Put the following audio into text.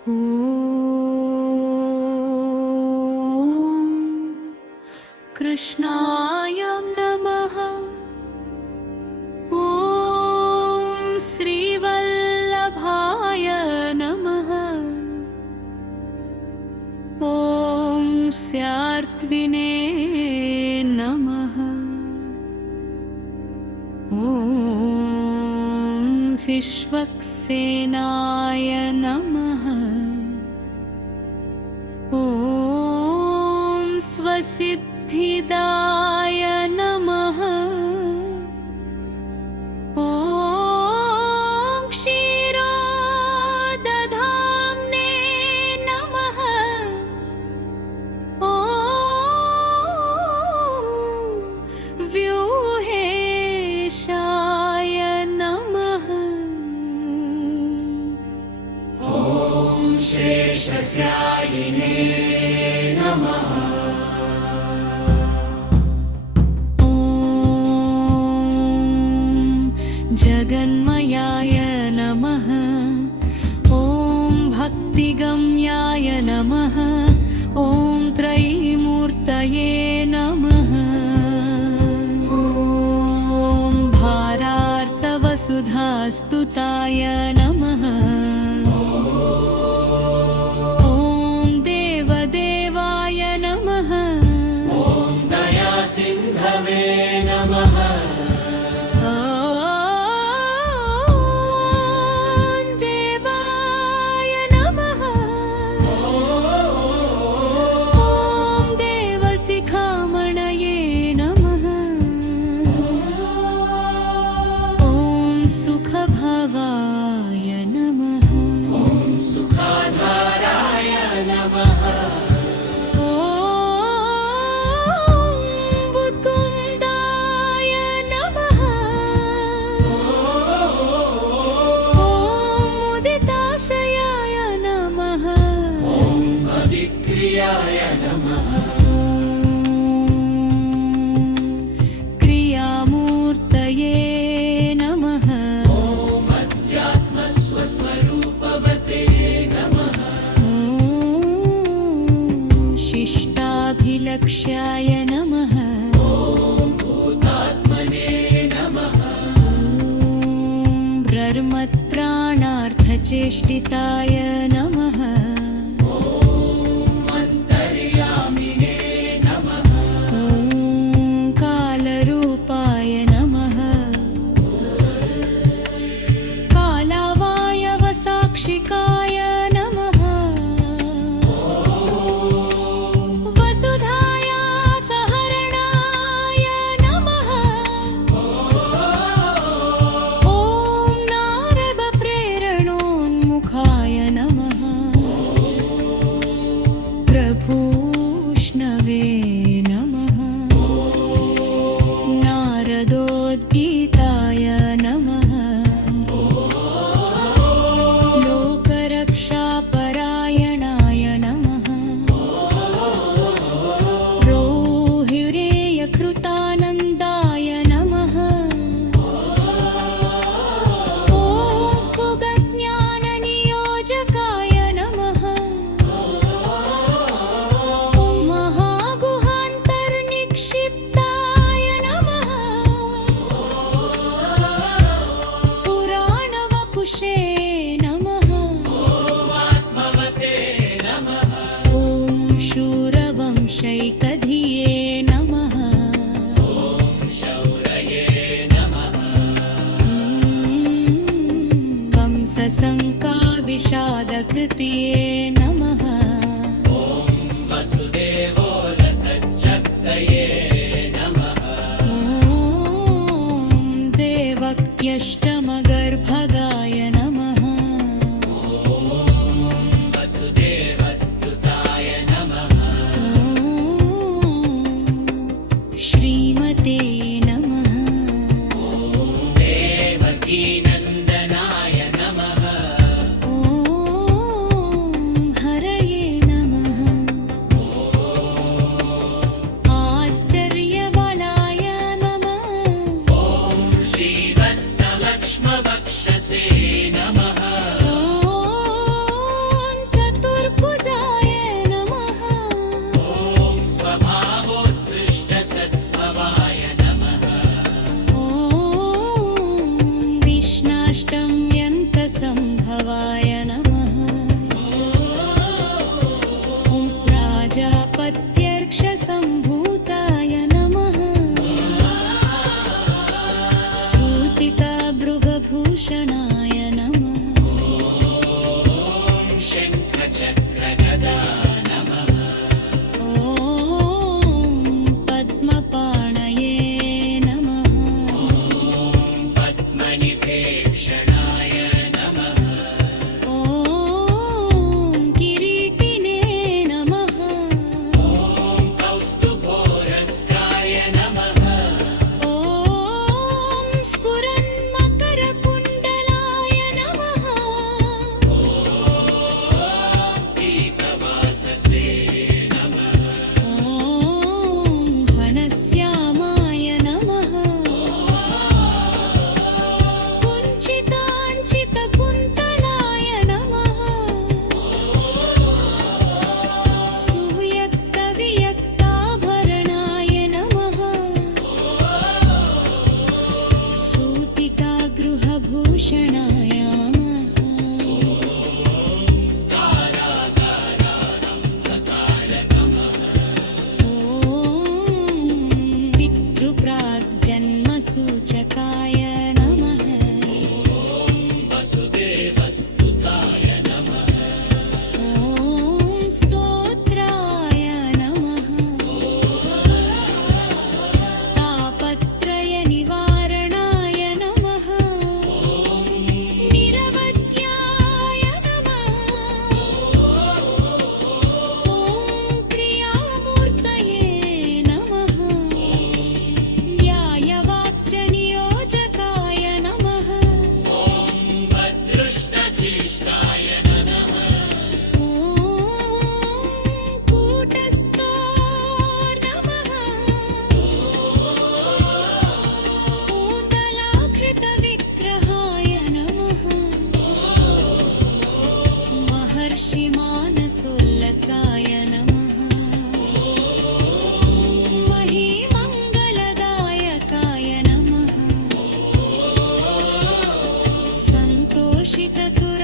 ॐ कृष्णाय नमः। ॐ श्रीवल्लभाय नमः। ॐ स्यार्त्विने नमः। ॐ विश्वक्सेनाय नमः। ॐ स्वसिद्धिदाय नमः। ॐ क्षीरोदधाम्ने नमः। ॐ व्यूहेशाय नमः। ॐ शेषशायिने नमः। जगन्मयाय नमः। ॐ भक्तिगम्याय नमः। ॐ त्रयीमूर्तये नमः। ॐ भारार्तवसुधास्तुताय नमः। ॐ देवदेवाय नमः। ॐ दयासिन्धवे नमः। सुखभवाय नमः। ॐ सुखाधाराय नमः। ॐ मुकुन्दाय नमः। ॐ मुदिताशयाय नमः। ॐ अविक्रियाय नमः। क्रियामूर्तये नमः। स्वस्वरूपवते नमः। शिष्टाभिलक्ष्याय नमः। ॐ भूतात्मने नमः। ब्रह्मत्राणार्थचेष्टिताय नमः। ॐ अन्तर्यामिने नमः। ॐ कालरूपाय नमः। कालावायवसाक्षिकाय नमः। वसुधाया सहरणाय नमः। ॐ नारदप्रेरणोन्मुखाय नमः। प्रभूष्णवे नमः। नारदोद्गीताय नमः। लोकरक्षापरायणाय नमः। रोहिरेयकृतानन्दाय नमः। ॐ कुगज्ञाननियोजकाय नमः। ॐ महागुहान्तर्निक्षिप्ताय नमः। पुराणवपुषे नमः। आत्मवते नमः। ॐ शूरवंशैकधिये नमः। ॐ शौरये नमः। कंससङ्काविषादकृतये नमः। ॐ वसुदेवोलसच्चक्तये नमः। ॐ देवक्यष्टमगर्भगाय नमः। ॐ वसुदेवस्तुताय नमः। ॐ श्रीमते नमः। देवकीनन्दनाय नमः। ॐ हरये संभवाय नमः। ॐ प्राजापत्यर्क्षसम्भूताय नमः। सूतिकाभृगभूषणाय नमः। शङ्खचक्रगदा नमः। ॐ पद्मपाणये नमः। पद्मनिभेक्षणाय नमः। ॐ किरीटिने नमः। कौस्तुभोरस्काय नमः। ॐ स्फुरन्मकरकुण्डलाय नमः। पीतवाससे नमः। ॐ घनश्यामाय नमः। कुञ्चिताञ्चितकुन्तलाय नमः। सुव्यक्तवियक्ताभरणाय नमः। सूतिकागृहभूषणाय नमः। ॐ पितृप्राग्जन्मसूचकाय नमः। वसुदेवस्तुताय नमः। ॐ स्तोत्राय नमः। तापत्रयनिवारणाय नमः। निरवध्याय नमः। ॐ क्रियामूर्तये नमः। न्यायवाक्यनियोजकाय नमः। भद्रुष्टचेष्टाय नमः। ॐ कूटस्थो नमः। पूतलाकृतविग्रहाय नमः। महर्षिमानसोल्लसाय नमः। महीमङ्गलदायकाय नमः। सन्तोषितसुर